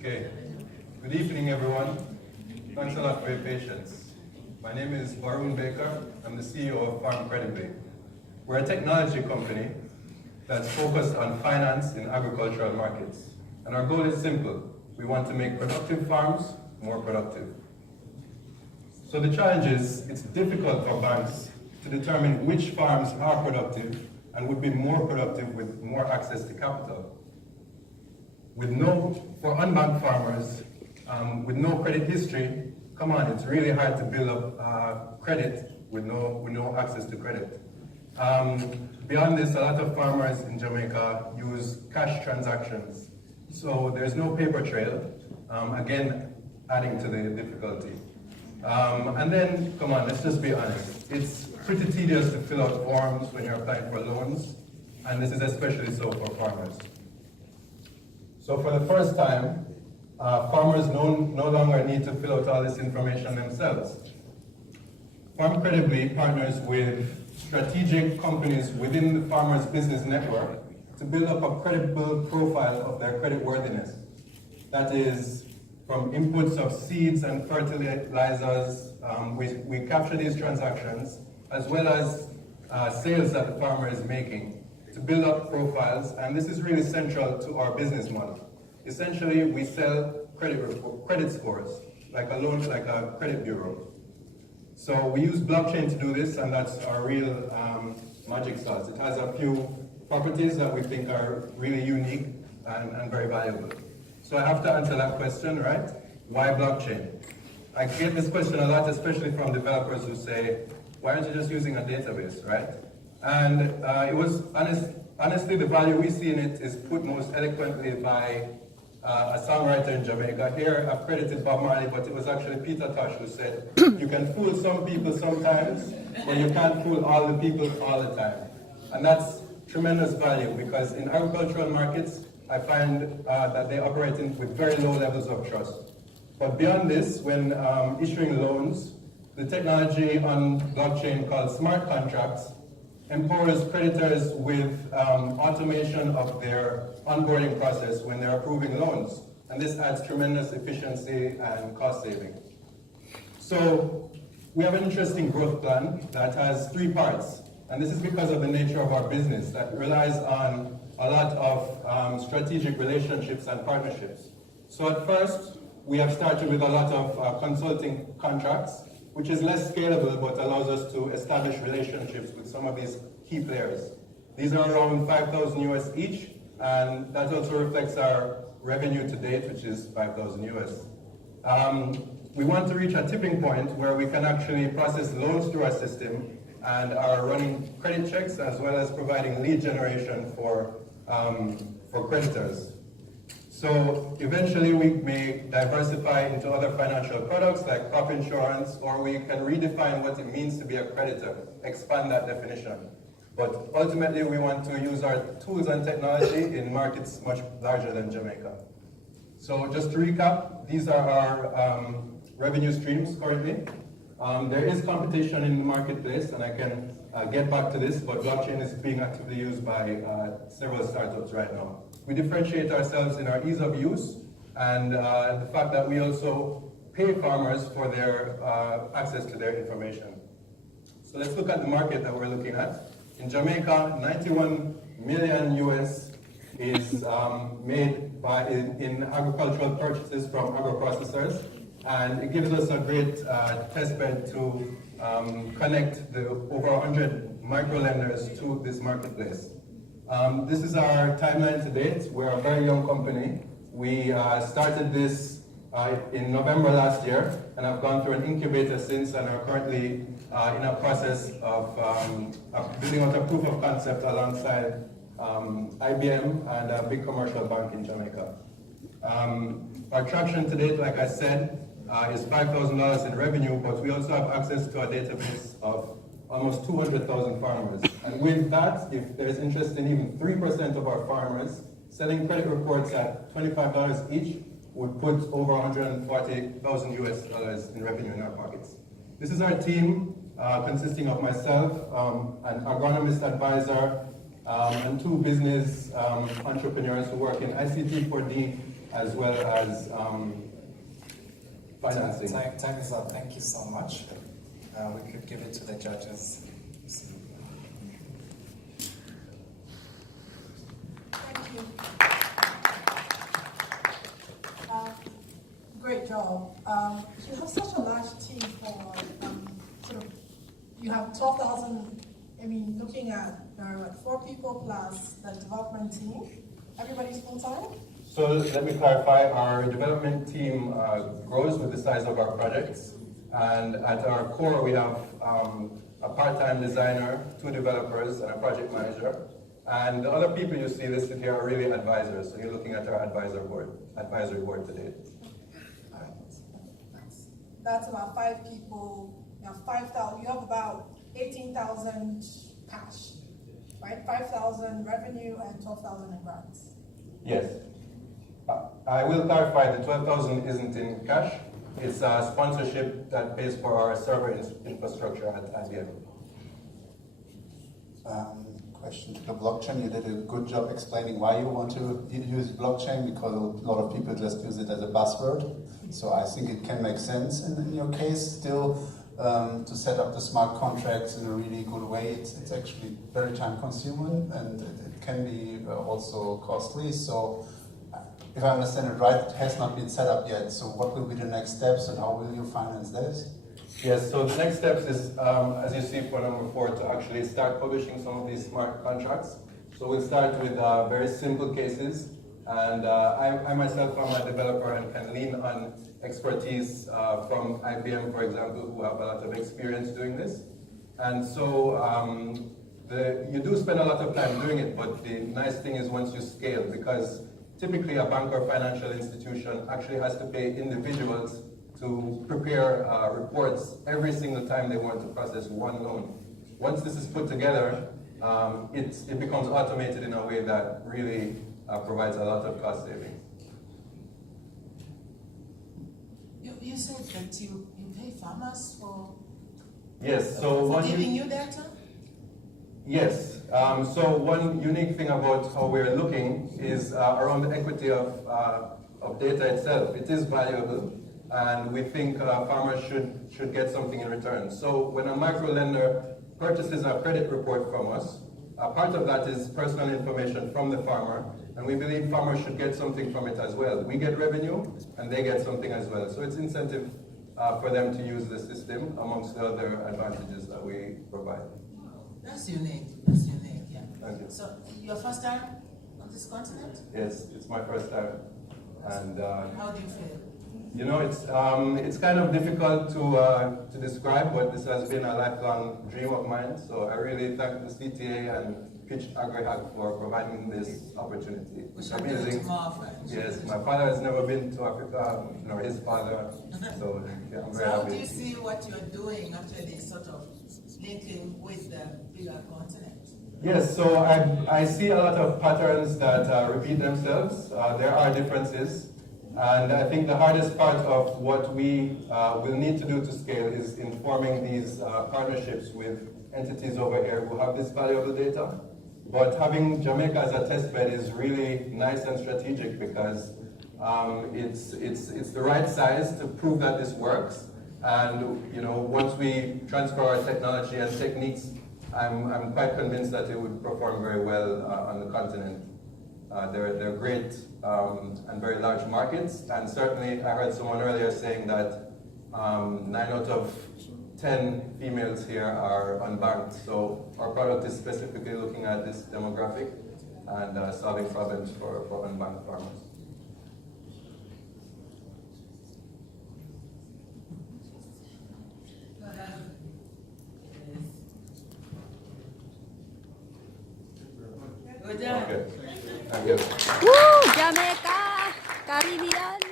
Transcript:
Okay. Good evening, everyone. Thanks a lot for your patience. My name is Varun Baker. I'm the CEO of Farm Credibly. We're a technology company that's focused on finance in agricultural markets. And our goal is simple. We want to make productive farms more productive. So the challenge is, it's difficult for banks to determine which farms are productive and would be more productive with more access to capital. For unbanked farmers, with no credit history, come on, it's really hard to build up credit with no access to credit. Beyond this, a lot of farmers in Jamaica use cash transactions. So there's no paper trail, again, adding to the difficulty. And then, come on, let's just be honest. It's pretty tedious to fill out forms when you're applying for loans, and this is especially so for farmers. So for the first time, farmers no longer need to fill out all this information themselves. Farm Credibly partners with strategic companies within the farmers' business network to build up a credible profile of their creditworthiness. That is, from inputs of seeds and fertilizers, we capture these transactions, as well as sales that the farmer is making, to build up profiles, and this is really central to our business model. Essentially, we sell credit scores, like a credit bureau. So we use blockchain to do this, and that's our real magic sauce. It has a few properties that we think are really unique and very valuable. So I have to answer that question, right? Why blockchain? I get this question a lot, especially from developers who say, why aren't you just using a database, right? And it was, honestly, the value we see in it is put most eloquently by a songwriter in Jamaica. Here, I've credited Bob Marley, but it was actually Peter Tosh who said, you can fool some people sometimes, but you can't fool all the people all the time. And that's tremendous value, because in agricultural markets, I find that they operate with very low levels of trust. But beyond this, when issuing loans, the technology on blockchain called smart contracts empowers creditors with automation of their onboarding process when they're approving loans. And this adds tremendous efficiency and cost saving. So we have an interesting growth plan that has 3 parts. And this is because of the nature of our business that relies on a lot of strategic relationships and partnerships. So at first, we have started with a lot of consulting contracts, which is less scalable but allows us to establish relationships with some of these key players. These are around 5,000 US each, and that also reflects our revenue to date, which is 5,000 US. We want to reach a tipping point where we can actually process loans through our system and are running credit checks as well as providing lead generation for creditors. So eventually we may diversify into other financial products like crop insurance, or we can redefine what it means to be a creditor, expand that definition. But ultimately we want to use our tools and technology in markets much larger than Jamaica. So just to recap, these are our revenue streams currently. There is competition in the marketplace, and I can get back to this, but blockchain is being actively used by several startups right now. We differentiate ourselves in our ease of use and the fact that we also pay farmers for their access to their information. So let's look at the market that we're looking at. In Jamaica, 91 million US is made in agricultural purchases from agro-processors, and it gives us a great testbed to connect the over 100 micro-lenders to this marketplace. This is our timeline to date. We're a very young company. We started this in November last year, and I've gone through an incubator since and are currently in a process of building out a proof of concept alongside IBM and a big commercial bank in Jamaica. Our traction to date, like I said, is $5,000 in revenue, but we also have access to a database of almost 200,000 farmers. And with that, if there's interest in even 3% of our farmers, selling credit reports at $25 each would put over 140,000 US dollars in revenue in our pockets. This is our team, consisting of myself, an agronomist advisor, and 2 business entrepreneurs who work in ICT 4D as well as financing. Time is up. Thank you so much. We could give it to the judges. Thank you. Great job. You have such a large team for you have 12,000, looking at there are 4 people plus the development team. Everybody's full-time? So let me clarify, our development team grows with the size of our projects. And at our core, we have a part-time designer, 2 developers, and a project manager. And the other people you see listed here are really advisors. So you're looking at our advisory board today. That's about 5 people. You have 5,000. You have about 18,000 cash, right? 5,000 revenue and 12,000 in grants. Yes. I will clarify the 12,000 isn't in cash. It's a sponsorship that pays for our server infrastructure at IBM. Question to the blockchain. You did a good job explaining why you want to use blockchain, because a lot of people just use it as a buzzword. So I think it can make sense in your case still to set up the smart contracts in a really good way. It's actually very time consuming, and it can be also costly. So if I understand it right, it has not been set up yet. So what will be the next steps and how will you finance this? Yes, so the next steps is, as you see for number 4, to actually start publishing some of these smart contracts. So we'll start with very simple cases. And I myself am a developer and can lean on expertise from IBM, for example, who have a lot of experience doing this. And so you do spend a lot of time doing it, but the nice thing is once you scale, because typically a bank or financial institution actually has to pay individuals to prepare reports every single time they want to process one loan. Once this is put together, it becomes automated in a way that really provides a lot of cost savings. You said that you pay farmers for, yes, so for giving you data? Yes. So one unique thing about how we're looking is around the equity of data itself. It is valuable, and we think farmers should get something in return. So when a micro lender purchases a credit report from us, a part of that is personal information from the farmer, and we believe farmers should get something from it as well. We get revenue, and they get something as well. So it's incentive for them to use the system, amongst the other advantages that we provide. That's unique. That's unique, yeah. Thank you. So, your first time on this continent? Yes, it's my first time. And how do you feel? you know, it's kind of difficult to describe, but this has been a lifelong dream of mine. So I really thank the CTA and PitchAgriHack for providing this opportunity. It's amazing. Yes, my father has never been to Africa, nor his father. So yeah, I'm very so how happy. do you see what you're doing actually sort of linking with the bigger continent? Yes, so I see a lot of patterns that repeat themselves. There are differences. And I think the hardest part of what we will need to do to scale is in forming these partnerships with entities over here who have this valuable data. But having Jamaica as a test bed is really nice and strategic because it's the right size to prove that this works. And you know, once we transfer our technology and techniques, I'm quite convinced that it would perform very well on the continent. They're great and very large markets, and certainly I heard someone earlier saying that 9 out of 10 females here are unbanked. So our product is specifically looking at this demographic and solving problems for unbanked farmers. Good job. Okay. Thank you. Woo! Jamaica! Caribbean!